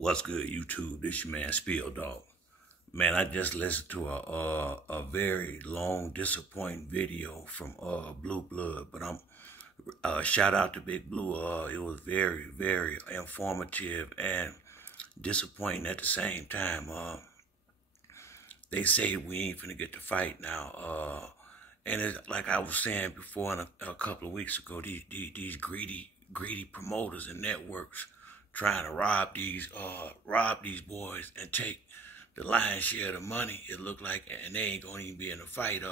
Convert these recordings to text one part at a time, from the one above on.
What's good, YouTube? This your man Spill Dog. Man, I just listened to a very long, disappointing video from Blue Blood, but I'm shout out to Big Blue. It was very, very informative and disappointing at the same time. They say we ain't finna get to fight now. And it's like I was saying before, a couple of weeks ago, these greedy promoters and networks trying to rob these boys and take the lion's share of the money. It looked like, and they ain't gonna even be in a fight.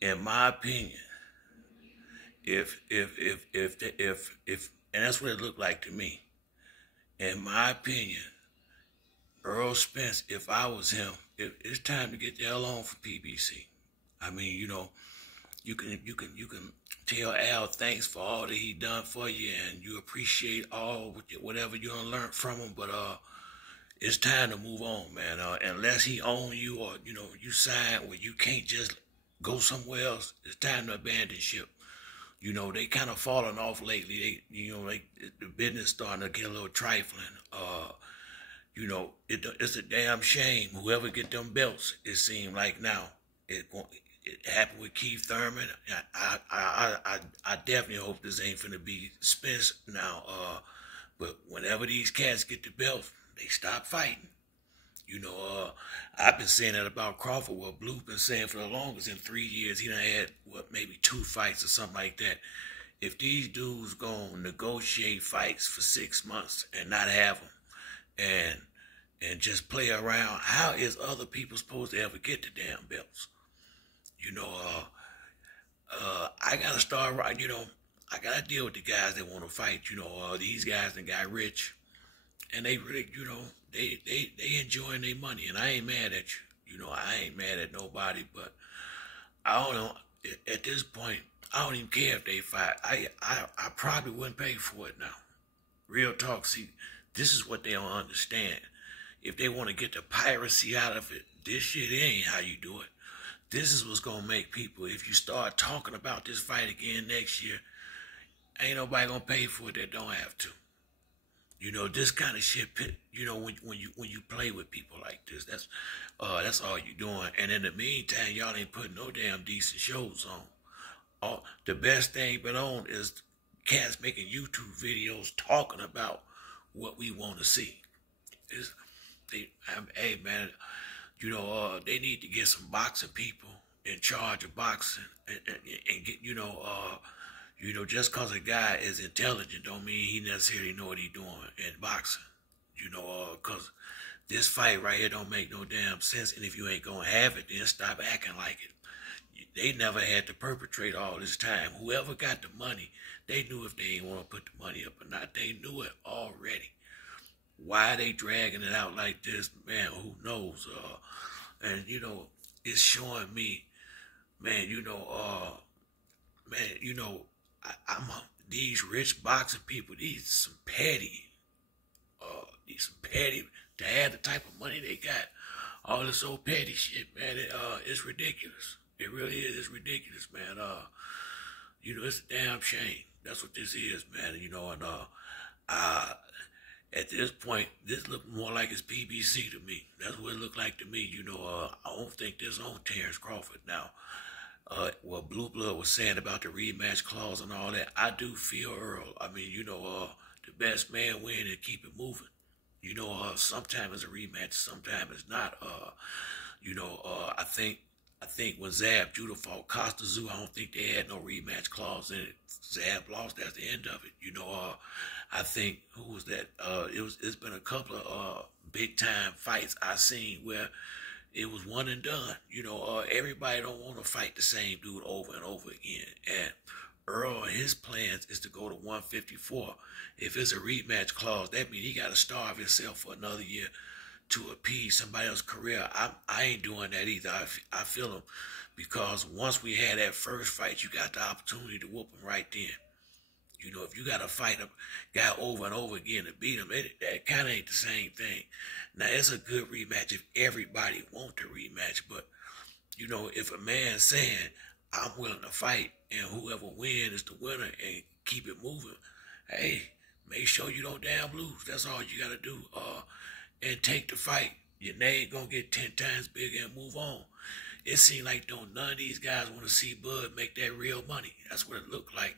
In my opinion, if, and that's what it looked like to me. In my opinion, Errol Spence, if I was him, it's time to get the hell on from PBC. I mean, you can tell Al thanks for all that he done for you, and you appreciate all whatever you done learned from him. But it's time to move on, man. Unless he own you, or you sign where you can't just go somewhere else, it's time to abandon ship. They kind of fallen off lately. The business starting to get a little trifling. It's a damn shame. Whoever get them belts, it seemed like now it happened with Keith Thurman. I definitely hope this ain't finna be Spence now. But whenever these cats get the belt, they stop fighting. I've been saying that about Crawford. What Blue been saying for the longest. In 3 years, he done had maybe 2 fights or something like that. If these dudes gonna negotiate fights for 6 months and not have them, and just play around, how is other people supposed to ever get the damn belts? I gotta start right. I gotta deal with the guys that want to fight. These guys that got rich, and they really, they enjoying their money, and I ain't mad at you. I ain't mad at nobody, but I don't know. At this point, I don't even care if they fight. I probably wouldn't pay for it now. Real talk. See, this is what they don't understand. If they want to get the piracy out of it, this shit ain't how you do it. This is what's going to make people, if you start talking about this fight again next year, ain't nobody going to pay for it that don't have to. This kind of shit, when you play with people like this, that's all you doing. And in the meantime, y'all ain't putting no damn decent shows on. The best thing been on is cats making YouTube videos talking about what we want to see. Hey man, they need to get some boxing people in charge of boxing and get, just cause a guy is intelligent don't mean he necessarily know what he doing in boxing. Cause this fight right here don't make no damn sense. And if you ain't gonna have it, then stop acting like it. They never had to perpetrate all this time. Whoever got the money, they knew if they didn't want to put the money up or not. They knew it already. Why they dragging it out like this, man, who knows? And it's showing me, man, these rich boxing people, these some petty, to have the type of money they got, all this old petty shit, man, it's ridiculous. It really is. It's ridiculous, man. It's a damn shame. That's what this is, man. At this point, this look more like it's PBC to me. That's what it looked like to me. I don't think this on Terrence Crawford now. What Blue Blood was saying about the rematch clause and all that, I do feel Errol. I mean, the best man win and keep it moving. Sometimes it's a rematch, sometimes it's not. I think when Zab Judah fought Costa Zoo, I don't think they had no rematch clause in it. Zab lost at the end of it. I think, who was that? It's been a couple of big time fights I seen where it was one and done. Everybody don't want to fight the same dude over and over again. And Errol and his plans is to go to 154. If it's a rematch clause, that means he got to starve himself for another year to appease somebody else's career. I ain't doing that either. I feel him, because once we had that first fight, you got the opportunity to whoop him right then. If you got to fight a guy over and over again to beat him, that kind of ain't the same thing. Now, it's a good rematch if everybody want the rematch, but, if a man's saying, I'm willing to fight, and whoever wins is the winner and keep it moving, hey, Make sure you don't damn lose. That's all you gotta do. And take the fight. Your name gonna get 10 times bigger and move on. It seemed like don't none of these guys want to see Bud make that real money. That's what it looked like.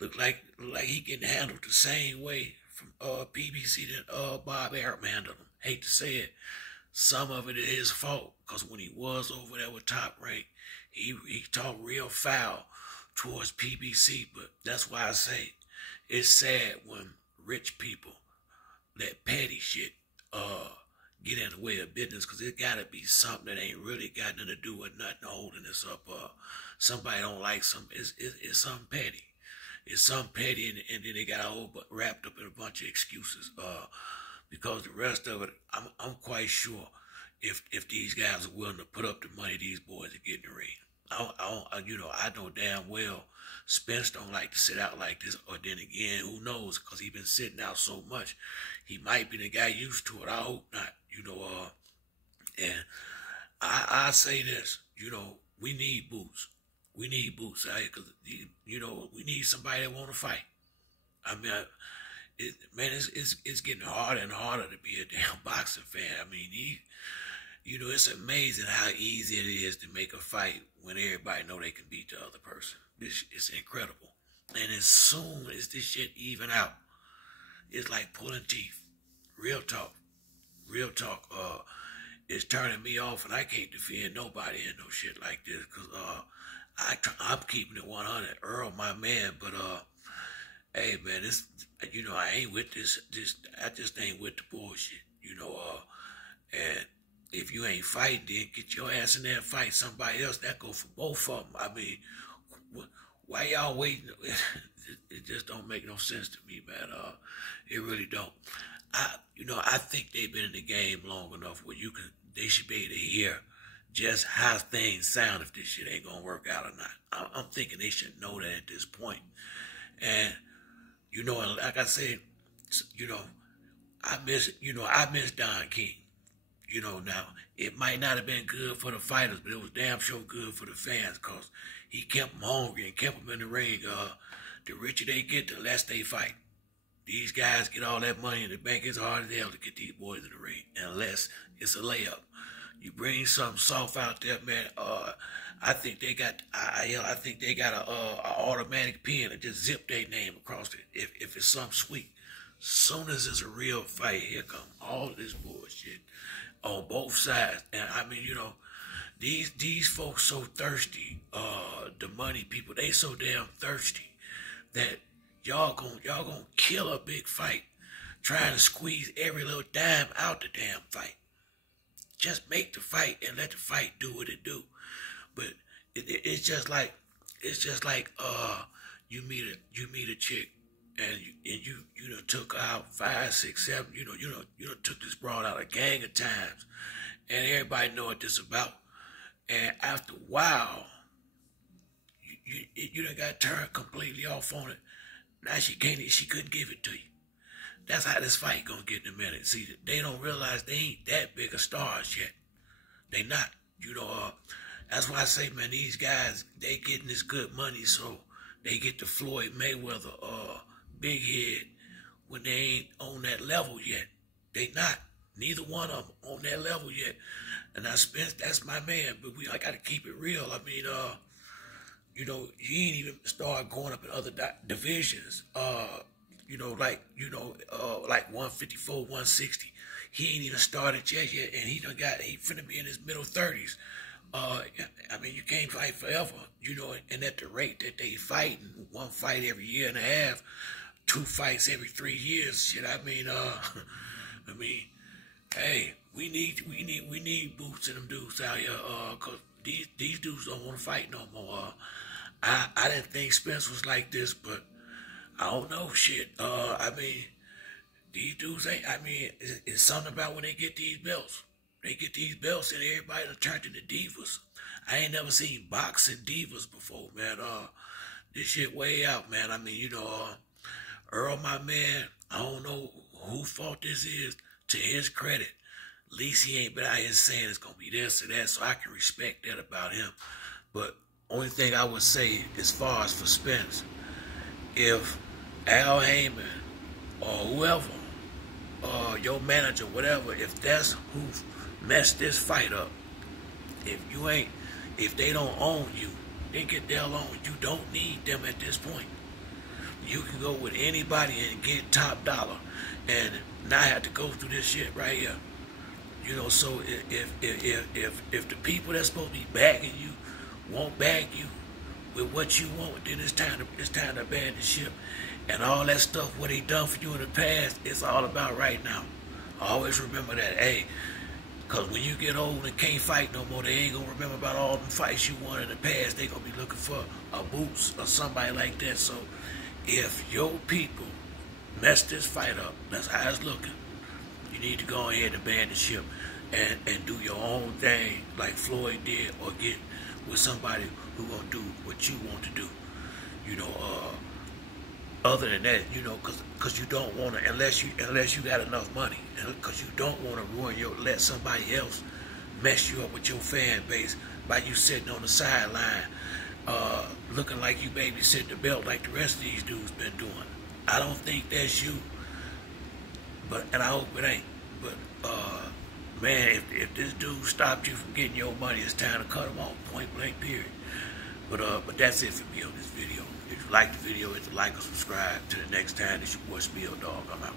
Looked like he getting handled the same way from PBC that Bob Errol handled him. Hate to say it. Some of it is his fault, because when he was over there with Top Rank, he talked real foul towards PBC, but that's why I say it's sad when rich people let petty shit get in the way of business, because it gotta be something that ain't really got nothing to do with nothing holding this up. Somebody don't like something. It's something petty. It's something petty, and then they got all wrapped up in a bunch of excuses. Because the rest of it, I'm quite sure if these guys are willing to put up the money, these boys are getting the ring. I know damn well Spence don't like to sit out like this, or then again, who knows, because he's been sitting out so much. He might be the guy used to it. I hope not, and I say this, we need boots. We need boots, because, we need somebody that want to fight. I mean, it's getting harder and harder to be a damn boxing fan. I mean, it's amazing how easy it is to make a fight when everybody know they can beat the other person. It's incredible. And as soon as this shit even out, it's like pulling teeth. Real talk. It's turning me off, and I can't defend nobody in no shit like this, because I'm keeping it 100. Errol, my man, but hey man, this, I ain't with this. I just ain't with the bullshit. And if you ain't fighting, then get your ass in there and fight somebody else. That go for both of them. I mean, why y'all waiting? It just don't make no sense to me, man. It really don't. I think they've been in the game long enough where they should be able to hear just how things sound if this shit ain't gonna work out or not. I'm thinking they should know that at this point. And and like I said, I miss Don King. Now, it might not have been good for the fighters, but it was damn sure good for the fans, because he kept them hungry and kept them in the ring. The richer they get, the less they fight. These guys get all that money in the bank. It's hard as hell to get these boys in the ring, unless it's a layup. You bring something soft out there, man. I think they got a automatic pen and just zip their name across it. If it's something sweet, soon as it's a real fight, here come all of this bullshit on both sides. And I mean, these folks so thirsty. The money people, they so damn thirsty that y'all gonna kill a big fight trying to squeeze every little dime out the damn fight. Just make the fight and let the fight do what it do. But it's just like you meet a chick and you done took out 5, 6, 7, you done took this broad out a gang of times, and everybody know what this about. And after a while, you done got turned completely off on it. Now she couldn't give it to you. That's how this fight gonna get in a minute. See, they don't realize they ain't that big of stars yet. They not. That's why I say, man, these guys, they getting this good money, so they get the Floyd Mayweather big head when they ain't on that level yet. They not. Neither one of them on that level yet. And I Spence, that's my man, but I gotta keep it real. I mean, he ain't even started going up in other divisions. Like 154, 160. He ain't even started yet, and he finna be in his middle 30s. I mean, you can't fight forever, and at the rate that they fighting, one fight every year and a half, 2 fights every 3 years, shit. I mean, hey, we need boots in them dudes out here, cause these dudes don't want to fight no more. I didn't think Spence was like this, but I don't know, shit. I mean, these dudes it's something about when they get these belts. They get these belts and everybody done turned into divas. I ain't never seen boxing divas before, man. This shit way out, man. I mean, Errol, my man, I don't know who fault this is. To his credit, at least he ain't been out here saying it's gonna be this or that, so I can respect that about him. But only thing I would say, as far as for Spence, if Al Heyman or whoever, or your manager, whatever, if that's who messed this fight up, if they don't own you, then get the hell on. You don't need them at this point. You can go with anybody and get top dollar, and not have to go through this shit right here. You know, so if the people that's supposed to be backing you won't back you with what you want, then it's time to abandon ship. And all that stuff what they done for you in the past, it's all about right now. Always remember that, hey, because when you get old and can't fight no more, they ain't going to remember about all them fights you won in the past. They going to be looking for a Boots or somebody like that. So if your people mess this fight up, that's how it's looking, you need to go ahead and abandon ship and do your own thing like Floyd did, or get with somebody who going to do what you want to do. You know, other than that, you know, because you don't want to, unless you got enough money, because you don't want to let somebody else mess you up with your fan base by you sitting on the sideline, looking like you babysitting the belt like the rest of these dudes been doing. I don't think that's you, and I hope it ain't. But man, if this dude stopped you from getting your money, it's time to cut him off, point blank, period. But that's it for me on this video. If you like the video, hit the like or subscribe. Till the next time, this your boy Spill Dog. I'm out.